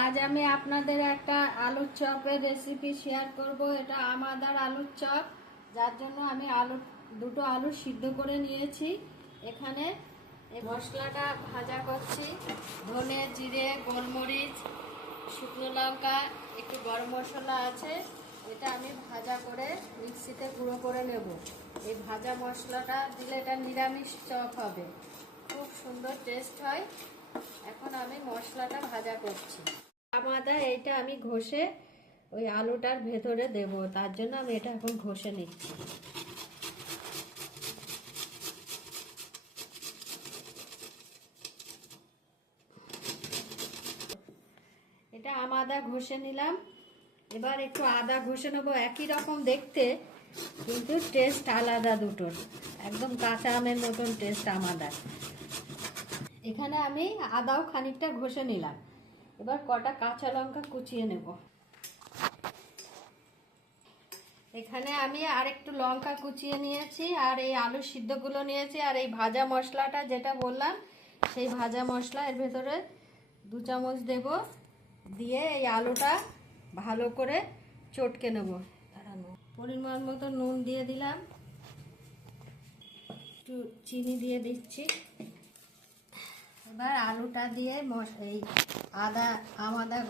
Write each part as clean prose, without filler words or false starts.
আজ আমি আপনাদের একটা আলুর চপের রেসিপি শেয়ার করব। এটা আমাদের আলুর চপ, যার জন্য আমি দুটো আলু সিদ্ধ করে নিয়েছি। এখানে এই মশলাটা ভাজা করছি। ধনে, জিরে, গোলমরিচ, শুকনো লঙ্কা, একটু গরম মশলা আছে। এটা আমি ভাজা করে মিক্সিতে গুঁড়ো করে নেব। এই ভাজা মশলাটা দিলে এটা নিরামিষ চপ হবে, খুব সুন্দর টেস্ট হয়। এখন আমি মশলাটা ভাজা করছি। আদা এইটা আমি ঘষে ওই আলুটার ভেতরে দেব, তার জন্য আমি এটা এখন ঘষে নিচ্ছি। এটা আদা ঘষে নিলাম। এবার একটু আদা ঘষে নেবো। একই রকম দেখতে, কিন্তু টেস্ট আলাদা দুটোর। একদম কাঁচা আমের মতন টেস্ট আমাদের। এখানে আমি আদাও খানিকটা ঘষে নিলাম। এবার কটা কাঁচা লঙ্কা কুচিয়ে নেব। এখানে আমি আর একটু লঙ্কা কুচিয়ে নিয়েছি, আর এই আলু সিদ্ধগুলো নিয়েছি, আর এই ভাজা মশলাটা যেটা বললাম, সেই ভাজা মশলা এর ভেতরে 2 চামচ দেব। দিয়ে এই আলুটা ভালো করে চটকে নেব। পরিমাণ মতো নুন দিয়ে দিলাম, একটু চিনি দিয়ে দিচ্ছি। এবার আলুটা দিয়ে এই আদা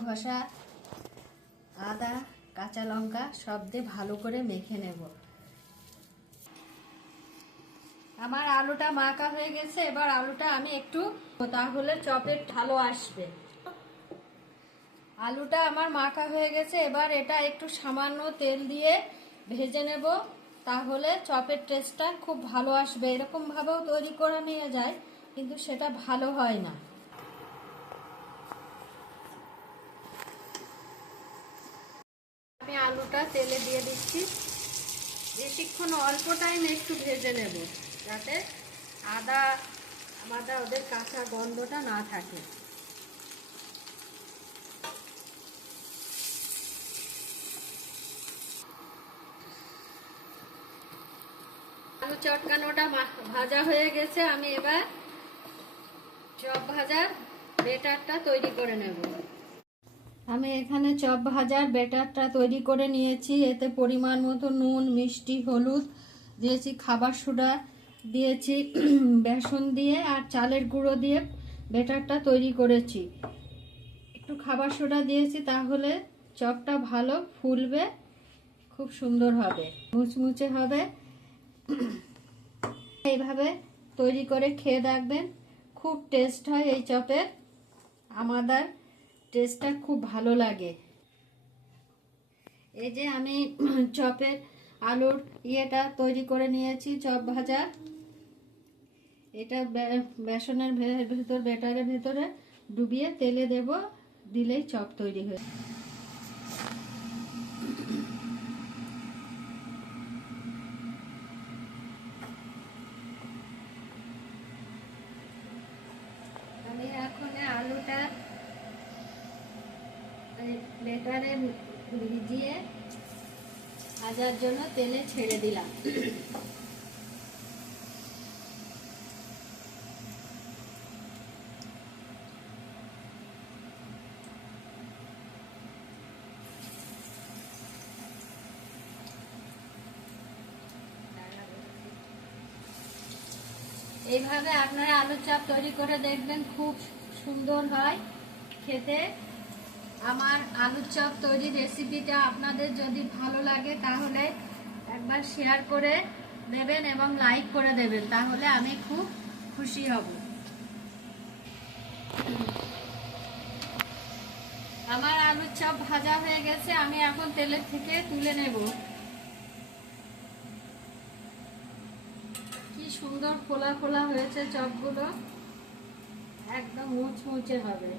ঘষা, আদা, কাঁচা লঙ্কা সব দিয়ে ভালো করে মেখে নেব। আমার আলুটা মাখা হয়ে গেছে। এবার আলুটা আমি একটু, তাহলে চপের ভালো আসবে। আলুটা আমার মাখা হয়ে গেছে। এবার এটা একটু সামান্য তেল দিয়ে ভেজে নেব, তাহলে চপের টেস্টটা খুব ভালো আসবে। এরকম ভাবেও তৈরি করে নিয়ে যায়, কিন্তু সেটা ভালো হয় না। আমি আলুটা তেলে দিয়ে দিচ্ছি। বেশিক্ষণ, অল্প টাইম একটু ভেজে নেব, যাতে আদা ওদের কাঁচা গন্ধটা না থাকে। আলু চটকানোটা ভাজা হয়ে গেছে। আমি এবার চপ ভাজার ব্যাটারটা তৈরি করে নেব। আমি এখানে চপ ভাজার ব্যাটারটা তৈরি করে নিয়েছি। এতে পরিমাণ মতো নুন, মিষ্টি, হলুদ দিয়েছি, খাবার সোডা দিয়েছি, বেসন দিয়ে আর চালের গুঁড়ো দিয়ে ব্যাটারটা তৈরি করেছি। একটু খাবার সোডা দিয়েছি, তাহলে চপটা ভালো ফুলবে, খুব সুন্দর হবে, মুচমুচে হবে। এইভাবে তৈরি করে খেয়ে দেখবেন, খুব টেস্ট হয় এই চপের। আমাদের টেস্টটা খুব ভালো লাগে। এই যে আমি চপের আলুর ইয়েটা তৈরি করে নিয়েছি, চপ ভাজা। এটা বেসনের ব্যাটারের ভেতরে ডুবিয়ে তেলে দেব, দিলেই চপ তৈরি হয়ে। আমি এখন আলুটা ব্যাটারে ভিজিয়ে ভাজার জন্য তেলে ছেড়ে দিলাম। এইভাবে আপনারা আলুর চপ তৈরি করে দেখবেন, খুব সুন্দর হয় খেতে। আমার আলুর চপ তৈরি রেসিপিটা আপনাদের যদি ভালো লাগে, তাহলে একবার শেয়ার করে দেবেন এবং লাইক করে দেবেন, তাহলে আমি খুব খুশি হব। আমার আলুর চপ ভাজা হয়ে গেছে। আমি এখন তেলের থেকে তুলে নেব। কি সুন্দর ফোলা ফোলা হয়েছে চপগুলো, একদম মুচমুচে হবে।